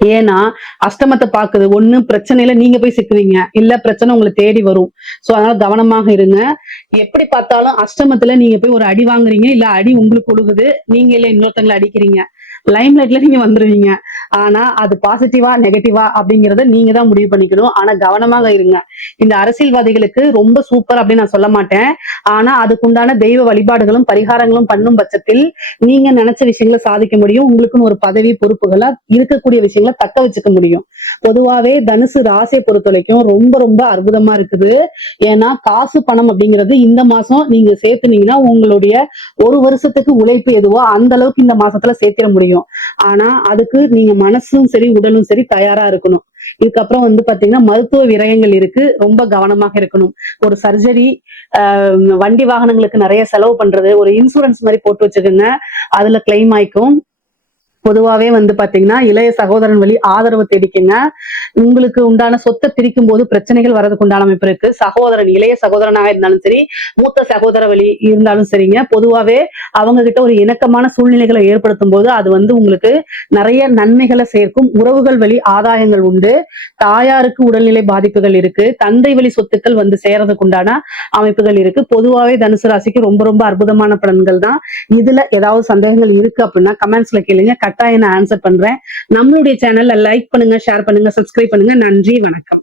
ஏன்னா அஷ்டமத்தை பாக்குது. ஒண்ணு பிரச்சனையில நீங்க போய் சிக்குவீங்க, இல்ல பிரச்சனை உங்களை தேடி வரும். சோ அதனால கவனமாக இருங்க. எப்படி பார்த்தாலும் அஷ்டமத்துல நீங்க போய் ஒரு அடி வாங்குறீங்க, இல்ல அடி உங்களுக்கு உழுகுது, நீங்க இல்ல இன்னொருத்தங்களை அடிக்கிறீங்க. லைம் லைட்ல நீங்க வந்துருவீங்க. ஆனா அது பாசிட்டிவா நெகட்டிவா அப்படிங்கறத நீங்க தான் முடிவு பண்ணிக்கணும். ஆனா கவனமாக இருங்க. இந்த அரசியல்வாதிகளுக்கு ரொம்ப சூப்பர் அப்படின்னு நான் சொல்ல மாட்டேன். ஆனா அதுக்குண்டான தெய்வ வழிபாடுகளும் பரிகாரங்களும் பண்ணும் பட்சத்தில் நீங்க நினைச்ச விஷயங்களை சாதிக்க முடியும். உங்களுக்குன்னு ஒரு பதவி பொறுப்புகளா இருக்கக்கூடிய விஷயங்களை தக்க வச்சுக்க முடியும். பொதுவாவே தனுசு ராசியை பொறுத்த வரைக்கும் ரொம்ப ரொம்ப அற்புதமா இருக்குது. ஏன்னா காசு பணம் அப்படிங்கிறது இந்த மாசம் நீங்க சேர்த்துனீங்கன்னா உங்களுடைய ஒரு வருஷத்துக்கு உழைப்பு எதுவோ அந்த அளவுக்கு இந்த மாசத்துல சேர்த்திட முடியும். ஆனா அதுக்கு நீங்க மனசும் சரி உடலும் சரி தயாரா இருக்கணும். இதுக்கப்புறம் பாத்தீங்கன்னா மருத்துவ விரயங்கள் இருக்கு, ரொம்ப கவனமாக இருக்கணும். ஒரு சர்ஜரி, வண்டி வாகனங்களுக்கு நிறைய செலவு பண்றது, ஒரு இன்சூரன்ஸ் மாதிரி போட்டு வச்சுக்கோங்க, அதுல கிளைம் ஆயிக்கும். பொதுவாவே பாத்தீங்கன்னா இளைய சகோதரன் வழி ஆதரவு தேடிக்கங்க. உங்களுக்கு உண்டான சொத்தை பிரிக்கும் போது பிரச்சனைகள் வர்றதுக்கு உண்டான அமைப்பு இருக்கு. சகோதரன் இளைய சகோதரனாக இருந்தாலும் சரி, மூத்த சகோதர வழி இருந்தாலும் சரிங்க, பொதுவாவே அவங்க கிட்ட ஒரு இணக்கமான சூழ்நிலைகளை ஏற்படுத்தும் போது அது உங்களுக்கு நிறைய நன்மைகளை சேர்க்கும். உறவுகள் வழி ஆதாயங்கள் உண்டு. தாயாருக்கு உடல்நிலை பாதிப்புகள் இருக்கு. தந்தை வழி சொத்துக்கள் சேர்றதுக்கு உண்டான அமைப்புகள் இருக்கு. பொதுவாவே தனுசு ராசிக்கு ரொம்ப ரொம்ப அற்புதமான பலன்கள் தான். இதுல ஏதாவது சந்தேகங்கள் இருக்கு அப்படின்னா கமெண்ட்ஸ்ல கேளுங்க, கட்டாயம் நான் ஆன்சர் பண்றேன். நம்மளுடைய சேனல்ல லைக் பண்ணுங்க, ஷேர் பண்ணுங்க, சப்ஸ்கிரைப் பண்ணுங்க. நன்றி, வணக்கம்.